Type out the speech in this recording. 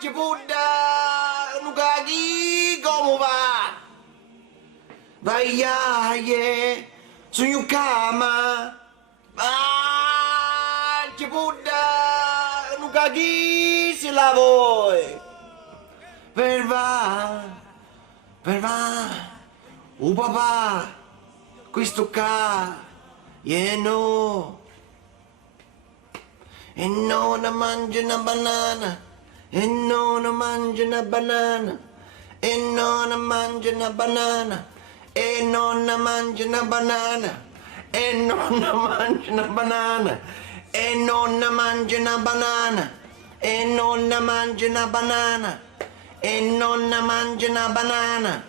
ci Buddha, Nukagi, come va? Vai, su Yukama. Ci Buddha, Nukagi, si la voi. Per va, papà, questo qua, no. E nonna mangia una banana, e nonna mangia una banana, e nonna mangia una banana, e nonna mangia una banana, e nonna mangia una banana, e nonna mangia una banana, e nonna mangia una banana, e nonna mangia una banana.